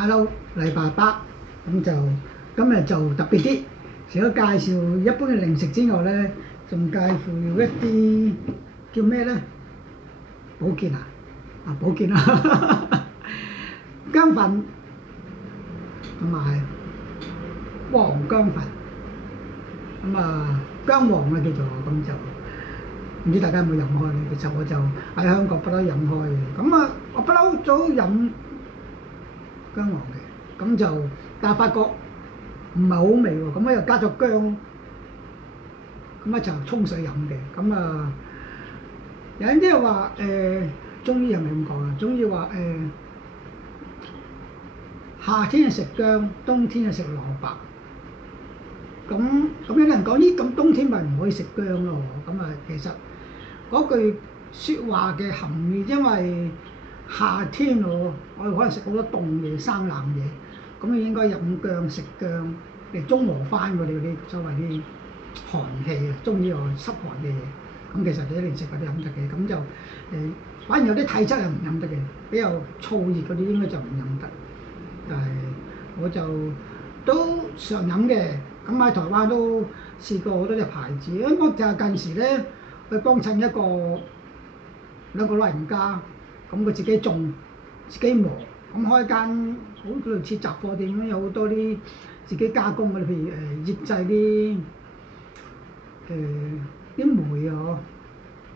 Hello，黎爸爸，咁就今日就特別啲，除咗介紹一般嘅零食之外咧，仲介乎一啲叫咩咧？保健啊，保健啊，薑粉同埋黃薑粉，咁薑黃啊叫做，咁就唔知大家有冇飲開咧？其實我就喺香港不嬲飲開嘅，咁我不嬲早飲薑黃嘅，咁就但係發覺唔係好味喎，咁我又加咗薑，咁一齊沖水飲嘅，有啲人話中醫係咪咁講啊？中醫話夏天就食薑，冬天就食蘿蔔。咁有啲人講咦，咁冬天咪唔可以食薑咯？其實嗰句説話嘅含義，因為夏天我哋可能食好多凍嘢、生冷嘢，咁你應該飲薑食薑嚟中和翻我哋嗰啲所謂啲寒氣啊，中醫話濕寒嘅嘢。咁其實你一年食嗰啲飲得嘅，咁就反而有啲體質係唔飲得嘅，比較燥熱嗰啲應該就唔飲得。但係我就都常飲嘅，咁喺台灣都試過好多隻牌子。因為我就近時咧去幫襯兩個老人家，咁佢自己種自己磨，咁開間好類似雜貨店咁，有好多啲自己加工嘅，譬如醃製啲梅啊，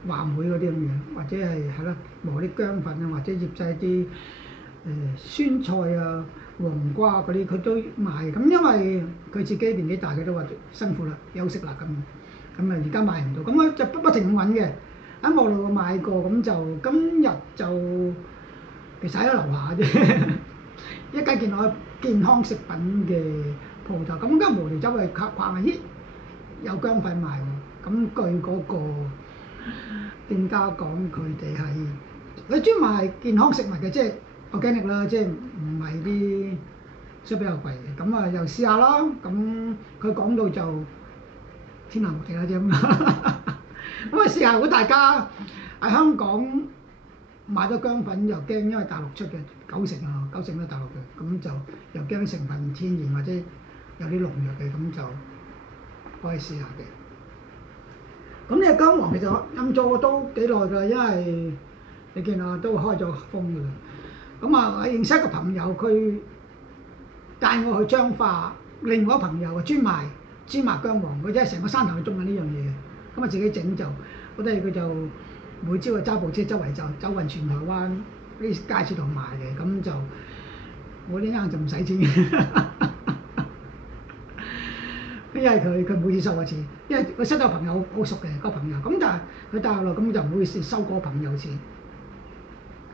話梅嗰啲咁樣，或者係咯磨啲薑粉啊，或者醃製啲酸菜啊、黃瓜嗰啲，佢都賣。咁因為佢自己年紀大，佢都話辛苦啦，休息啦咁而家買唔到，咁我就不停咁揾嘅。喺網路買過，咁就今日就其實喺樓下啫，一間見我健康食品嘅鋪頭，咁而家無聊走去逛下，咦有薑粉賣喎，咁據嗰個店家講，佢哋係專賣健康食物嘅，即係organic啦，即係唔係啲所以比較貴嘅，咁又試下啦。咁佢講到就天南地北啫咁，咁試下。如果大家喺香港買咗薑粉又驚，因為大陸出嘅九成都係大陸嘅，咁就又驚成分唔天然或者有啲農藥嘅，咁就可以試下嘅。咁呢個薑黃其實我飲咗都幾耐㗎，因為你見我都開咗封㗎啦。咁我認識一個朋友，佢帶我去彰化，另外一個朋友專賣薑黃，佢真係成個山頭去種緊呢樣嘢嘅。咁自己整就覺得佢就每朝去揸部車周圍走勻全台灣啲街市度賣嘅，咁就我呢間就唔使錢嘅。因為佢每次收我錢，因為佢識咗朋友好熟嘅個朋友，咁但係佢帶我落，咁就唔會收嗰個朋友錢，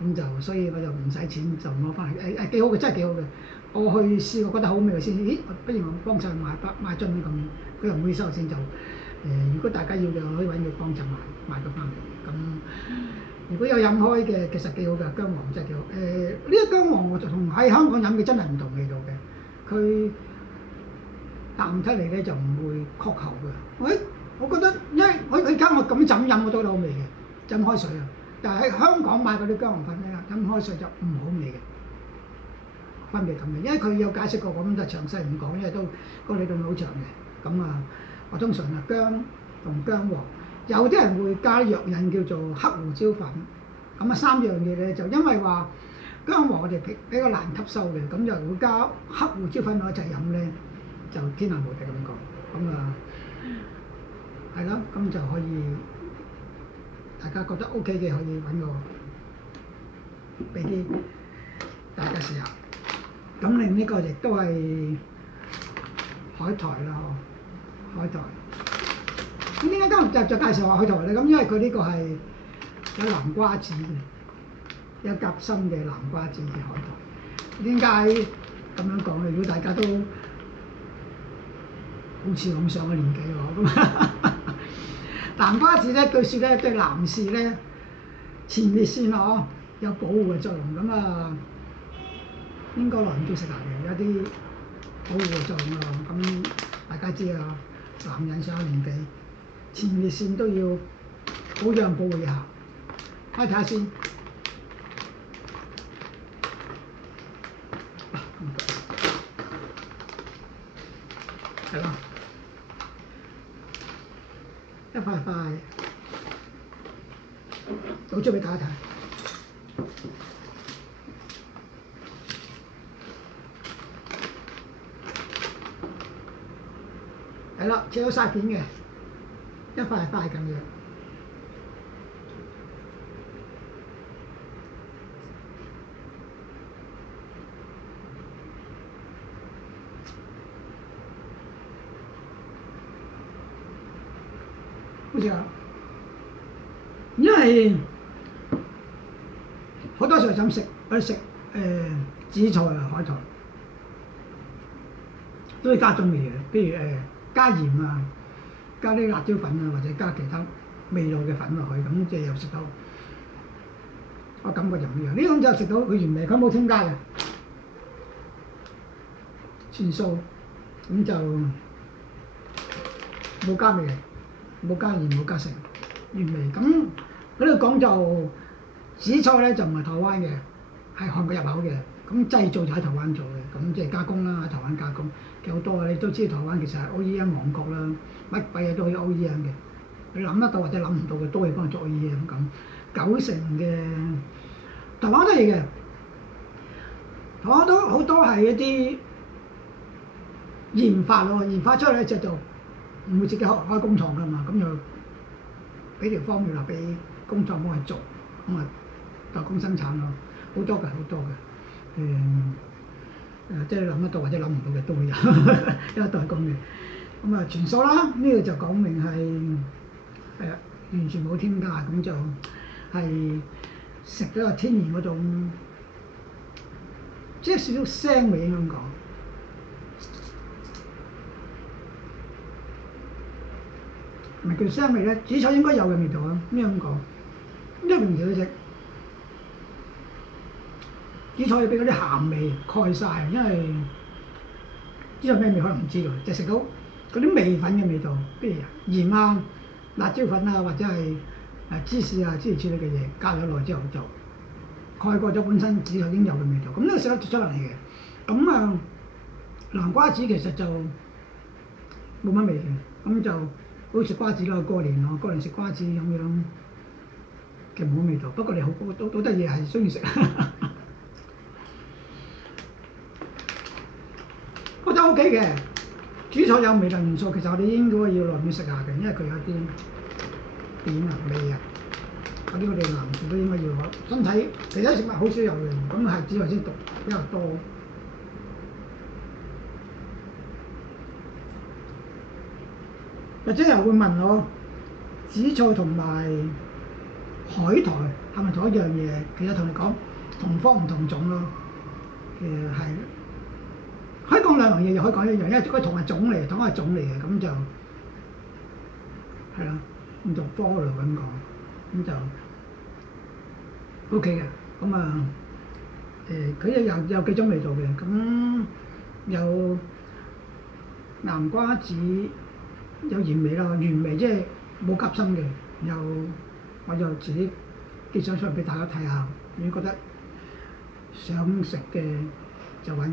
咁就所以我就唔使錢就攞翻去，幾好嘅，真係幾好嘅。我去試過覺得好味先，咦，不如我幫襯買樽咁，佢又唔會收錢就如果大家要嘅可以揾佢幫襯買咗翻嚟。咁如果有飲開嘅，其實幾好㗎，薑黃真係幾好。呢個薑黃我就同喺香港飲嘅真係唔同味道嘅，佢淡出嚟咧就唔會確喉嘅。我覺得因為佢而家我咁浸飲我都覺得好味嘅，浸開水啊。但係喺香港買嗰啲薑黃粉咧，飲開水就唔好味嘅，分別咁嘅。因為佢有解釋過，咁就詳細唔講，因為都個理論好長嘅。咁我通常薑同薑黃，有啲人會加藥引叫做黑胡椒粉。咁三樣嘢咧就因為話薑黃我哋比較難吸收嘅，咁就會加黑胡椒粉落一齊飲咧，就天下無敵咁講。係咯，咁就可以大家覺得 OK 嘅，可以揾我俾啲大家試下。咁另呢個亦都係海苔啦，海苔。咁點解今日就介紹下海苔咧？咁因為佢呢個係有南瓜子嘅，有夾心嘅南瓜子嘅海苔。點解咁樣講咧？如果大家都好似咁上嘅年紀喎，咁南瓜子咧，據說咧對男士咧前列腺有保護嘅作用，應該男人都食下嘅，有啲保護嘅作用啊。咁大家知啊，男人上咗年紀，前列腺都要保養保護一下。可以睇下先。係咯，一塊塊倒出俾大家睇。係啦，切咗晒片嘅，一塊塊咁樣。好似話，因為好多時候想食，我哋食紫菜啊、海苔，都要加種味嘅，譬如加鹽啊，加啲辣椒粉啊，或者加其他味道嘅粉落去，咁即係又食到，我感覺就唔一樣。呢種就食到佢原味，佢冇添加嘅，全素，咁就冇加味，冇加鹽，冇加成，原味。咁嗰度講就紫菜咧就唔係台灣嘅，係韓國入口嘅。咁製造就喺台灣做嘅，咁即係加工啦，喺台灣加工，其實好多嘅。你都知道台灣其實係 OEM 王國啦，乜鬼嘢都可以 OEM 嘅。你諗得到或者諗唔到嘅都可以幫佢做 OEM 咁。90%嘅台灣好多嘢嘅，台灣都好多係一啲研發咯，研發出嚟咧就唔會自己開工廠㗎嘛，咁就俾條方便話俾工廠幫佢做，咁啊代工生產咯，好多嘅好多嘅。即係諗得到或者諗唔到嘅都會有，因為代工嘅。咁啊全素啦，呢個就講明係完全冇添加，咁就係食咗個天然嗰種，即係少少腥味咁講。唔係叫腥味咧，紫菜應該有嘅味道啊，咩咁講？因為平時嗰隻紫菜俾嗰啲鹹味蓋晒，因為知道咩味可能唔知道，就食到嗰啲味粉嘅味道，譬如鹽啊、辣椒粉啊，或者係芝士啊諸如此類嘅嘢加咗落之後就蓋過咗本身紫菜應有嘅味道，咁呢個食得出嚟嘅。咁啊南瓜子其實就冇乜味嘅，咁就好似食瓜子咯，過年咯，過年食瓜子咁樣，其實冇味道。不過你好多得嘢係中意食。覺得 OK 嘅，紫菜有微量元素，其實我哋應該要耐啲食下嘅，因為佢有啲點啊味啊，嗰啲我哋男士都應該要學。身體其他食物好少有嘅，咁係紫菜先毒比較多。或者有人會問我，紫菜同埋海苔係咪同一樣嘢？其實同你講，同科唔同種咯。係。可以講兩樣嘢，又可以講一樣，因為佢同係種嚟，同係種嚟嘅，咁就係啦，咁就科嚟咁講，咁就 OK 嘅。咁啊佢有幾種味道嘅，咁有南瓜子有原味啦，原味即係冇夾心嘅，我就自己寄相出嚟俾大家睇下，如果覺得想食嘅就揾。